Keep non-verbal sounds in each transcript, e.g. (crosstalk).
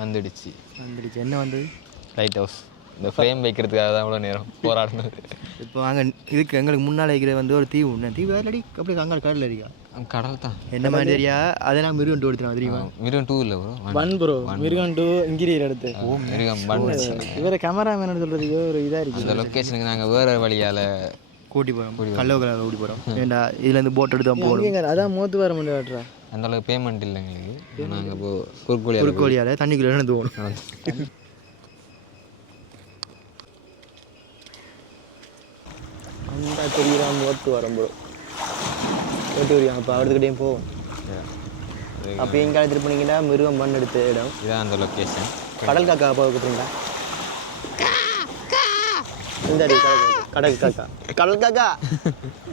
வந்துடுச்சு. வந்துடுச்சு. என்ன வந்தது? லைட் ஹவுஸ் இந்த ஃப்ரேம் வைக்கிறதுக்காக தான் அவ்வளோ நேரம் போராடினது. இப்போ அங்கே இதுக்கு எங்களுக்கு முன்னால் இருக்கிற வந்து ஒரு தீவு. ஒன்று தீவு? வேறு அப்படி அங்கே கடலில் இருக்கா கடல் தான். என்ன மாதிரி தெரியா அதை நான் மிருகன் ஓடுத்துறேன் தெரியுமா? மிருகம் டூ இல்லை ப்ரோ ஒன் ப்ரோ மிருகன் டூ இன்கிரியர் எடுத்து. மிருகம் ஒன் இவரை கேமராமேன் சொல்கிறதுக்கு ஒரு இதாக இருக்கு. அந்த லொக்கேஷனுக்கு நாங்கள் வேறு வழியால் கூட்டி போகிறோம் கல்லோ கலர் ஓடி போகிறோம் ஏண்டா இதுலேருந்து போட் எடுத்து தான் எங்க அதான் மூத்து வர முடியாட்ரா அந்த அளவுக்கு பேமெண்ட் இல்லை எங்களுக்கு நாங்கள் இப்போ குறுக்கோழி குறுக்கோழியால் தண்ணிக்குள்ளே நடந்து போகணும் அந்த தெரியலாம் மூத்து வரும் ப்ரோ ஓட்டு வரையும் அப்போ அவர்கிட்டையும் போவோம். அப்போ எங்கே எடுத்துகிட்டு போனீங்கன்னா மிருகம் மண் எடுத்த இடம். இதான் அந்த லொக்கேஷன் கடல் காக்கா போக கூப்பிட்டுங்களா இந்த கடல் காக்கா. கடல் காக்கா.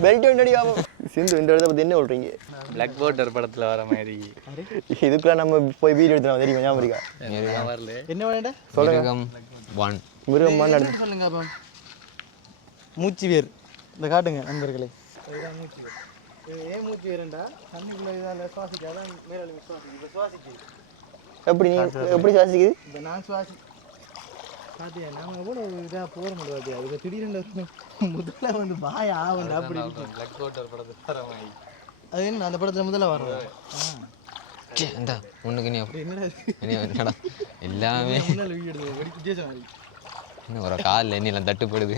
பெல்ட் அடி ஆகும் சிந்து இந்த இடத்த பற்றி என்ன சொல்கிறீங்க பிளாக் போர்டர் படத்தில் வர மாதிரி. இதுக்குள்ள நம்ம போய் வீடியோ எடுத்துனோம் தெரியுமா? ஞாபகம் இருக்கா? வரல என்ன வேணா மிருகம் ஒன் மிருகம் மண் எடுத்து சொல்லுங்க அப்போ? மூச்சு வேர் இந்த காட்டுங்க நண்பர்களே. இதுதான் மூச்சு வேர் இது ஏன் மூச்சு வேறுண்டா தண்ணிக்குள்ளே இதால் சுவாசிக்க அதான் மேலே சுவாசிக்கு இப்போ சுவாசிக்கு எப்படி நீ எப்படி சுவாசிக்குது? இப்போ நான் சுவாசி பாத்தியா நாம எவ்வளோ இதாக போக முடியாது. இப்போ திடீர்னு முதல்ல வந்து வாய ஆவண்டா அப்படி அது என்ன? அந்த படத்தில் முதல்ல வர்றதா? ச்சே, இந்தா முன்னுக்கு நீ என்னடா இது? இனி என்னடா? எல்லாமே. இன்னும் ஒரு காலில் எண்ணிலாம் தட்டுப்படுது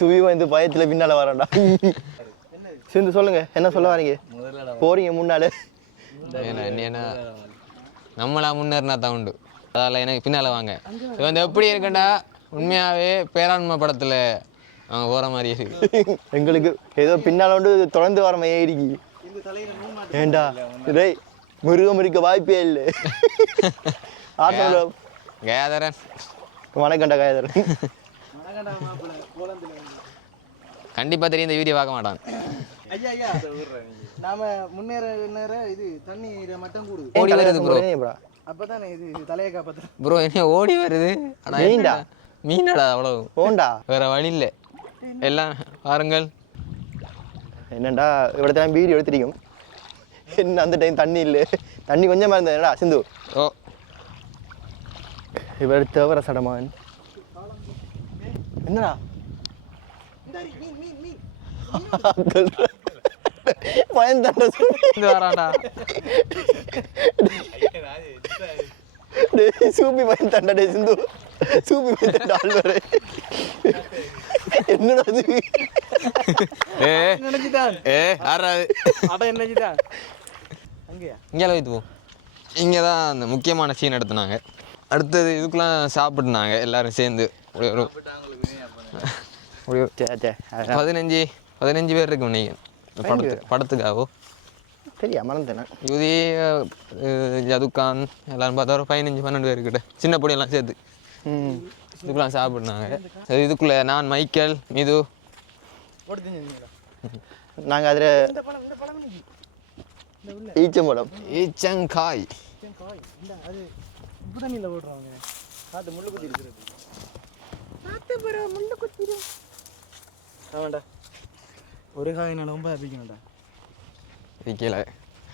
சுவி வந்து பயத்தில் பின்னால் வரான்டா சிந்து சொல்லுங்க. என்ன சொல்ல வரீங்க? போறீங்க முன்னால. ஏன்னா என்ன நம்மளா முன்னேறினா தான் உண்டு. அதால் எனக்கு பின்னால் வாங்க வந்து எப்படி இருக்குண்டா உண்மையாகவே பேராண்மை படத்தில் அவங்க போகிற மாதிரி இருக்கு எங்களுக்கு ஏதோ பின்னால் வந்து தொடர்ந்து வர மாதிரி இருக்கி ஏண்டா டேய் மிருகம் இருக்க வாய்ப்பே இல்லை ஆட்டோல கேதரன் வணக்கம்டா காயதர் கண்டிப்பாக தெரியும் இந்த வீடியோ பார்க்க மாட்டான் ஐயா ஐயா நாம முன்னேற முன்னேற இது தண்ணி மட்டம் கூடுது ஓடி வருது ப்ரோ அப்பதானே இது தலையை காப்பாற்ற ப்ரோ என்ன ஓடி வருது. ஆனா மீன்டா? என்னடா? மீனடா அவ்வளோ ஓண்டா வேற வழி இல்லை. எல்லாம் பாருங்கள். என்னண்டா இவ்வளோ வீடியோ எடுத்துருக்கோம் என்ன அந்த டைம் தண்ணி இல்லை. தண்ணி கொஞ்சமாக இருந்தது. என்னடா சிந்து? ஓ. இவர் தவிர சடமான். என்னடா? (laughs) பயந்தாண்டா இது வரான்டா டேய் சூப்பி பயந்தாண்டா டேய் சிந்து சூப்பி பயந்தாண்டா ஆள்வரே என்னடா இது ஏ நினைச்சுட்டான் ஏ ஆறாது அட நினைச்சுட்டான் அங்கேயா இங்கே வைத்து போ. இங்கே தான் அந்த முக்கியமான சீன் எடுத்துனாங்க. அடுத்தது இதுக்கெலாம் சாப்பிட்டுனாங்க எல்லாரும் சேர்ந்து. ஒரு ஒரு ஒரு சே சே அதான். பதினஞ்சு பதினஞ்சு பேர் இருக்கு நீங்கள் படத்துக்கு படத்துக்காகவோ சரியா மறந்துட்டேன் யுதி ஜதுகான் எல்லாரும் பார்த்தா ஒரு பதினஞ்சு பன்னெண்டு பேர் கிட்ட. சின்ன பொடியெல்லாம் சேர்த்து. ம். இதுக்கெல்லாம் சாப்பிட்னாங்க. இதுக்குள்ளே நான் மைக்கேல் மிது. நாங்கள் அதில் ஈச்சம்பழம். ஈச்சங்காய். அது முள்ளு குத்தி இருக்கிறது பார்த்து போகிற முள்ளு குத்திடும் ஆமாண்டா ஒரு காய் ரொம்ப அபிக்கணும்டா இருக்கல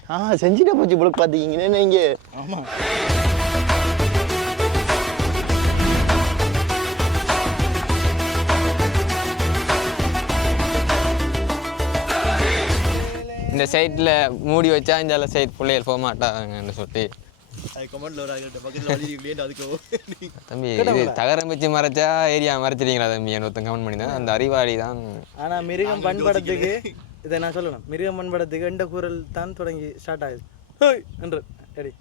ஆ செஞ்சுட்டா போச்சு போல பார்த்தீங்க நீங்கள் ஆமாம் இந்த சைட்டில் மூடி வச்சா இந்த சைட் பிள்ளைகள் போக மாட்டாங்கன்னு சொல்லி அது கமெண்ட்ல ஒரு ஆகிட்ட பக்கத்தில் வழியிலேயே அதுக்கு தம்பி இது தகரம் வச்சு மறைச்சா ஏரியா மறைச்சிட்டீங்களா தம்பி? என்ன ஒருத்தன் கமெண்ட் பண்ணிதான் அந்த அறிவாளி தான். ஆனால் மிருகம் பண்படத்துக்கு இதை நான் சொல்லணும். மிருகம் பண்படத்துக்கு எந்த குரல் தான் தொடங்கி ஸ்டார்ட் ஆகுது. ஹோய் என்று. சரி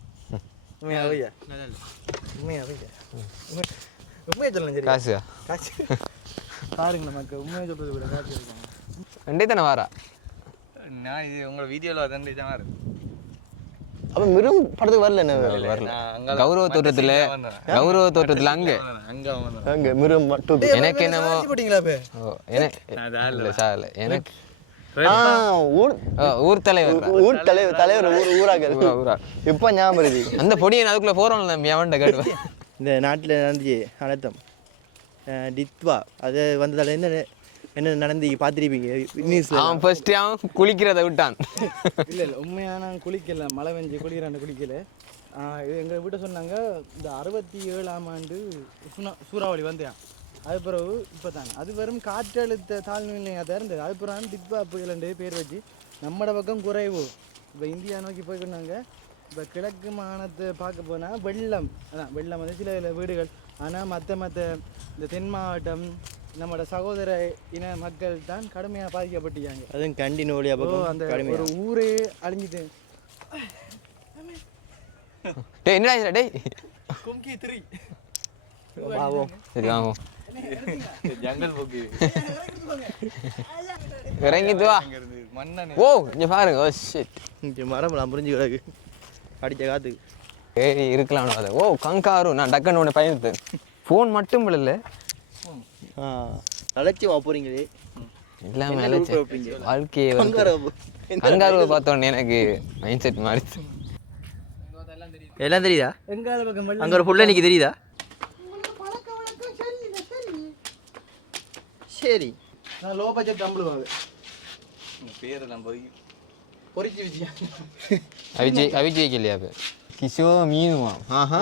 உண்மையா வையா உண்மையா வையா உண்மையை சொல்லணும் சரி. காசு. காசு. பாருங்க நமக்கு உண்மையை சொல்றது விட காசு ரெண்டே தானே வாரா? நான் இது உங்களோட வீடியோவில் வந்து தான் வருது அப்போ மிருகம் படத்துக்கு வரல என்ன? வரல கௌரவ தோற்றத்தில் கௌரவ தோற்றத்தில் அங்கே. அங்கே மிருகம் மட்டும் எனக்கு என்னமோ எனக்கு இல்லை சார் இல்லை எனக்கு ஆ ஊர் தலைவர். ஊர் தலைவர் தலைவர் ஊர் ஊராக. ஊரா, ஊரா. இப்போ ஞாபகம் இருக்கு அந்த பொடியை அதுக்குள்ளே போகிறோம்ல தம்பி அவன்கிட்ட கேட்டுவேன் இந்த நாட்டில் நடந்துச்சு அனர்த்தம். டித்வா. அது வந்ததால் என்ன நடந்து பார்த்துருப்பீங்க? நியூஸில் அவன் ஃபர்ஸ்ட் அவன் குளிக்கிறத விட்டான். இல்லை இல்லை உண்மையாக நான் குளிக்கல. மழை பெஞ்சு குளிக்கிறான் குளிக்கல. இது எங்கள் வீட்டை சொன்னாங்க இந்த அறுபத்தி ஏழாம் ஆண்டு சுனா சூறாவளி வந்தேன். அது பிறகு இப்போ தாங்க அது வெறும் காற்றழுத்த தாழ்நிலையாக தான் இருந்தது அது பிறகு திக்பா புயலண்டே பேர் வச்சு நம்மட பக்கம் குறைவு. இப்போ இந்தியா நோக்கி போய்க்கொண்டாங்க இப்போ கிழக்கு மாகாணத்தை பார்க்க போனால் வெள்ளம். அதான் வெள்ளம் வந்து சில சில வீடுகள். ஆனால் மற்ற மற்ற இந்த தென் மாவட்டம் நம்மளோட சகோதர இன மக்கள் தான் கடுமையாக பாதிக்கப்பட்டிருக்காங்க. அதுவும் கண்டினியூ வழியா ஓ, அந்த பக்கம் ஒரு ஊரே அழிஞ்சிட்டு டேய் என்னடா இதுல, டேய். கும்கி த்ரீ. பாவம் சரி வாங்க ஜங்கல் போக்கு இறங்கிட்டு வா. ஓ இங்க பாருங்க. ஓ ஷிட் இங்கே மரம் நான் புரிஞ்சு கிடக்கு. அடித்த காத்துக்கு ஏறி இருக்கலாம்னு அதை. ஓ கங்காரு. நான் டக்குன்னு உன்னை பயந்துட்டேன். ஃபோன் மட்டும் இல்லை அலட்சியமா போகிறீங்களே எல்லாமே வைப்பீங்க? வாழ்க்கையை கங்காருவை பார்த்தோன்னே எனக்கு மைண்ட் செட் மாறிச்சு எல்லாம் தெரியுதா? அங்கே ஒரு புள்ள நிற்க தெரியுதா? சரி. நான் லோ பட்ஜெட் டம்பிள் வாங்க. பேரெல்லாம் போய் பொறிச்சு வச்சியா? அவிஜய் அவிஜய் இல்லையா அது கிஷோ மீனுமா? ஆஹா.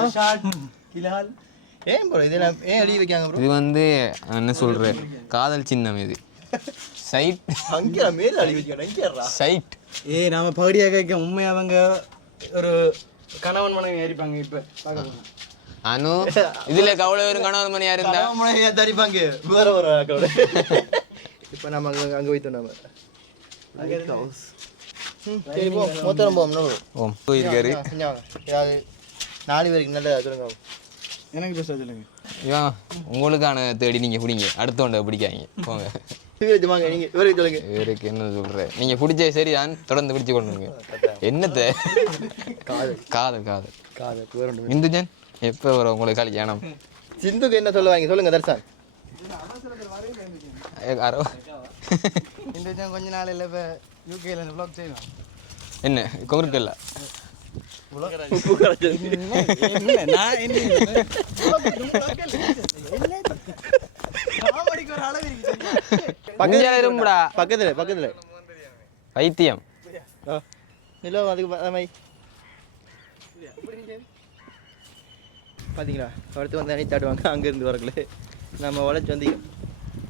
கிலால். ஏன் ப்ரோ இதெல்லாம் ஏன் எழுதி வைக்காங்க ப்ரோ இது வந்து என்ன சொல்ற காதல் சின்னம் இது. சைட் அங்கே மேல எழுதி சைட் ஏய் நாம பகுதியாக கேட்க உண்மையாக அவங்க ஒரு கணவன் மனைவி ஏறிப்பாங்க இப்போ. பார்க்க அனு இதுல கவலை வரும் கணவர் மணியா இருந்தா? முனையா தரிப்பாங்க? வேற ஒரு ஆக்களோட இப்போ நம்ம அங்கே அங்கே வைத்தோம் நம்ம ம், சரி போ. மொத்தம் போவோம் என்ன bro? ஓ போயிருக்காரு நாலு பேருக்கு நல்ல சொல்லுங்க எனக்கு பேச சொல்லுங்க இவன் உங்களுக்கான தேடி நீங்க பிடிங்க அடுத்தவண்ட பிடிக்காதீங்க. போங்க. இவருக்கு நீங்கள் என்ன சொல்ற? நீங்க பிடிச்ச சரிதான். தொடர்ந்து பிடிச்சு கொண்டுங்க என்னத்த? காதல். காதல் காதல். காதல் வேற ஒன்று இந்துஜன் எப்போ வரும் உங்களுக்கு கல்யாணம் சிந்துக்கு என்ன சொல்லுவாங்க? சொல்லுங்க தர்சான் ஏ, அரோ இந்த வருஷம் கொஞ்ச நாள் இல்லை இப்போ யூகேல வ்ளாக் செய்யணும். என்ன? குறுக்கல்ல உப்பு என்ன நான் என்ன இரும்புடா பக்கத்துல பக்கத்துல வைத்தியம் நிலோ அதுக்கு ப- மாதிரி பார்த்தீங்களா அடுத்து வந்து அணித்தாடுவாங்க அங்கேருந்து வரக்குள்ள. நம்ம உழைச்சி வந்தீங்க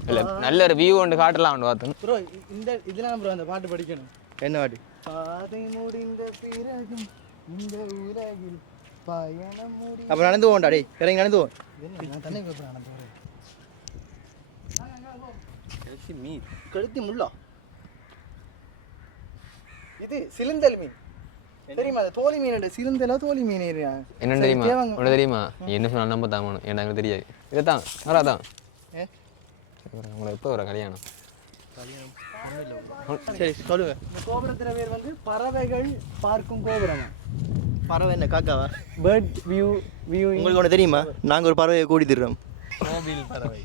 இல்ல நல்ல ஒரு வியூ ஒன்று காட்டலாம் பார்த்தோம் ப்ரோ இந்த இதெல்லாம் ப்ரோ அந்த பாட்டு படிக்கணும்? என்ன வாட்டி பாதை முடிந்த பிறகும் இந்த உலகில் பயணம் முடி அப்போ நடந்து போண்டா டேய். இறங்கி நடந்து போ. நான் தண்ணி பேப்பர் நான் போகிறேன் மீன். கழுத்தி முள்ளா. இது சிலிந்தல் மீன். தெரியுமா அது தோலி மீன் சிலிந்தலா தோலி மீன் என்ன தெரியுமா? உனக்கு தெரியுமா? நீ என்ன சொன்ன நம்ப தாமணும் எனக்கு தெரியாது. இதைத்தான் வராதான் ஏ? உங்களை எப்போ வர கல்யாணம்? சரி சொல்லுங்க. இந்த கோபுரத்தின பேர் வந்து பறவைகள் பார்க்கும் கோபுரம்? பறவை என்ன காக்காவா? பேர்ட் வியூ வியூ உங்களுக்கு ஒன்று தெரியுமா? நாங்கள் ஒரு பறவையை கூடி திடுறோம் கோவில் பறவை.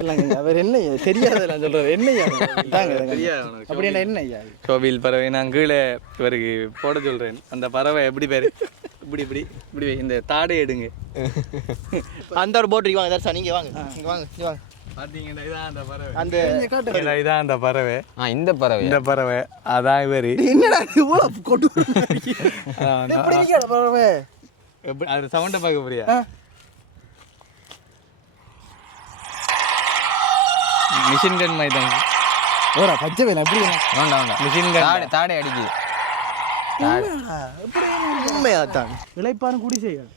இல்லைங்க அவர் என்ன தெரியாத நான் சொல்கிறேன் என்னையா (laughs) தாங்க தெரியாது. அப்படின்னா என்ன கோவில் பறவை நான் கீழே இவருக்கு போட சொல்றேன். அந்த பறவை எப்படி பேரு? இப்படி இப்படி இப்படி வை. இந்த தாடை எடுங்க. அந்த ஒரு போட்டு வாங்க தர்சா நீங்கள் வாங்க இங்கே வாங்க இங்கே வாங்க. அந்த இதான் அந்த பறவை. ஆ இந்த பறவை. இந்த பறவை அதான் இவரு. என்னடா இவ்வளோ இருக்கியா பறவை? எப்படி அது சவுண்டை பார்க்க போறியா. மிஷின் கன் மாதிரி ஓரா பச்சை வேலை எப்படி வேண்டாம் வேண்டாம். Machine gun. தாடை தாடை அடிக்குது. எப்படி உண்மையாக தான்? இளைப்பாரும் குடிசைகள்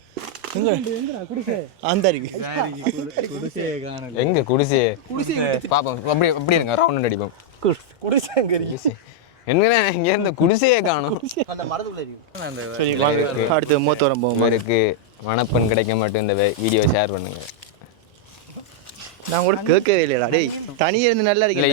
குடிசை? இருக்கு எங்க குடிசையே? பாப்போம் அப்படி அப்படி இருங்க ரவுண்ட் அடிப்போம். குடிசை என்னங்க இங்க இருந்த குடிசையே காணும். இருக்கு. அடுத்து மூத்தோரம் போவோம். இவருக்கு மணப்பெண் கிடைக்க மாட்டேன் இந்த வீடியோ ஷேர் பண்ணுங்க. நான் கூட கேட்கவே இல்லைடா டேய் தனியே இருந்து நல்லா இல்லை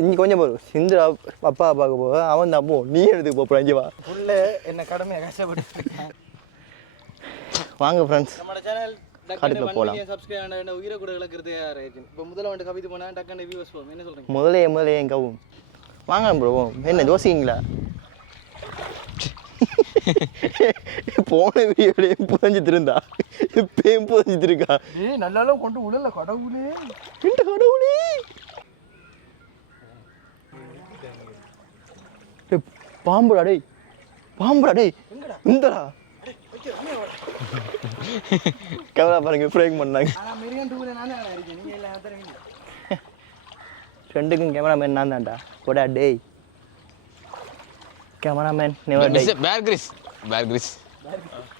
இங்க கொஞ்சம் போதும் சிந்துரா அப்பா பார்க்க போக அவன் தான் போ. நீ எடுத்து போ அப்புறம் இங்கே வா. புள்ள என்ன கடமையை கஷ்டப்பட்டு வாங்க ஃப்ரெண்ட்ஸ் நம்ம சேனல் காட்டுக்குள்ள போலாம். சப்ஸ்கிரைப் ஆன உயிரை கூட இழக்கிறது இப்போ முதல்ல வந்து கவிதை போனா டக்குன்னு வியூஸ் போகும் என்ன சொல்றீங்க? முதலே முதலே என் கவும் வாங்க ப்ரோ என்ன யோசிக்கிங்களா போன வீடியோலையும் புதஞ்சிட்டு இருந்தா? இப்பயும் புதஞ்சிட்டு இருக்கா? ஏய் நல்லாலும் கொண்டு விடல கடவுளே. இந்த கடவுளே. பாம்புடா டேய். பாம்புடா டேய். இந்தடா. கேமரா பாருங்க ஃப்ரேம் பண்ணாங்க. ஆனா மிருகன் டூல நானே இருக்கேன். நீங்க எல்லாம் தரீங்க ரெண்டுக்கும் கேமராமேன் நான் தான்டா. போடா டேய். கேமராமேன் நெவர் டே பேர் கிரிஸ் பேர் கிரிஸ்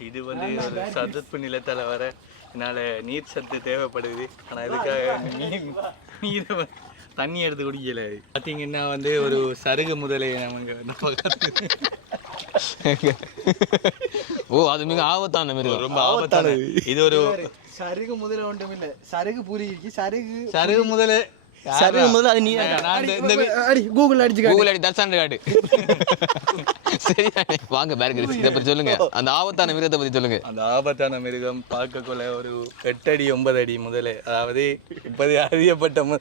இது வந்து ஒரு சதுப்பு நிலத்தில் வர என்னால் நீர் சத்து தேவைப்படுது. ஆனால் இதுக்காக நீர் நீரை தண்ணி எடுத்து குடிக்கல. பார்த்தீங்கன்னா வந்து ஒரு சருகு முதலை நமக்கு ஓ அது மிக ஆபத்தான மிருகம். ரொம்ப ஆபத்தானது இது ஒரு சருகு முதல்ல ஒன்றும் இல்ல. சருகு பூரி இருக்கு சருகு சருகு முதலை சரி முதல்ல அது நீ அடி கூகுள் அடிச்சு காட்டு. கூகுள் அடி தர்சாண்டு காடு (laughs) வாங்க பேர் கிரிஸ் இதை பத்தி சொல்லுங்க. அந்த ஆபத்தான மிருகத்தை பத்தி சொல்லுங்க. அந்த ஆபத்தான மிருகம் பார்க்கக்குள்ள ஒரு எட்டு அடி ஒன்பது அடி முதலே. அதாவது இப்போது அறியப்பட்ட மு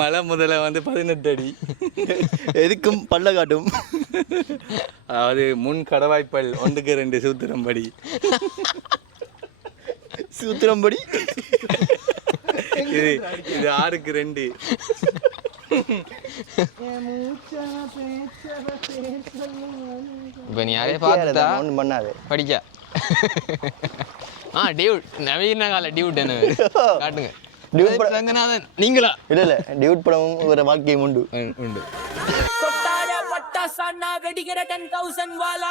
மலை முதலை வந்து பதினெட்டு அடி. எதுக்கும் பல்ல காட்டும். அதாவது முன் கடவாய்ப்பல் ஒன்றுக்கு ரெண்டு சூத்திரம்படி சூத்திரம்படி இது இது ஆறுக்கு ரெண்டு. இப்போ நீ யாரையும் பார்த்துட்டா ஒன்றும் பண்ணாது. படிக்க. ஆ டியூட் நவீன கால டியூட் என்ன? காட்டுங்க. Dude படம். ரங்கநாதன் நீங்களா? இல்லை இல்லை டியூட் படமும் ஒரு வாழ்க்கையும் உண்டு. உண்டு. வெடிக்கிற டென் தௌசண்ட் வாலா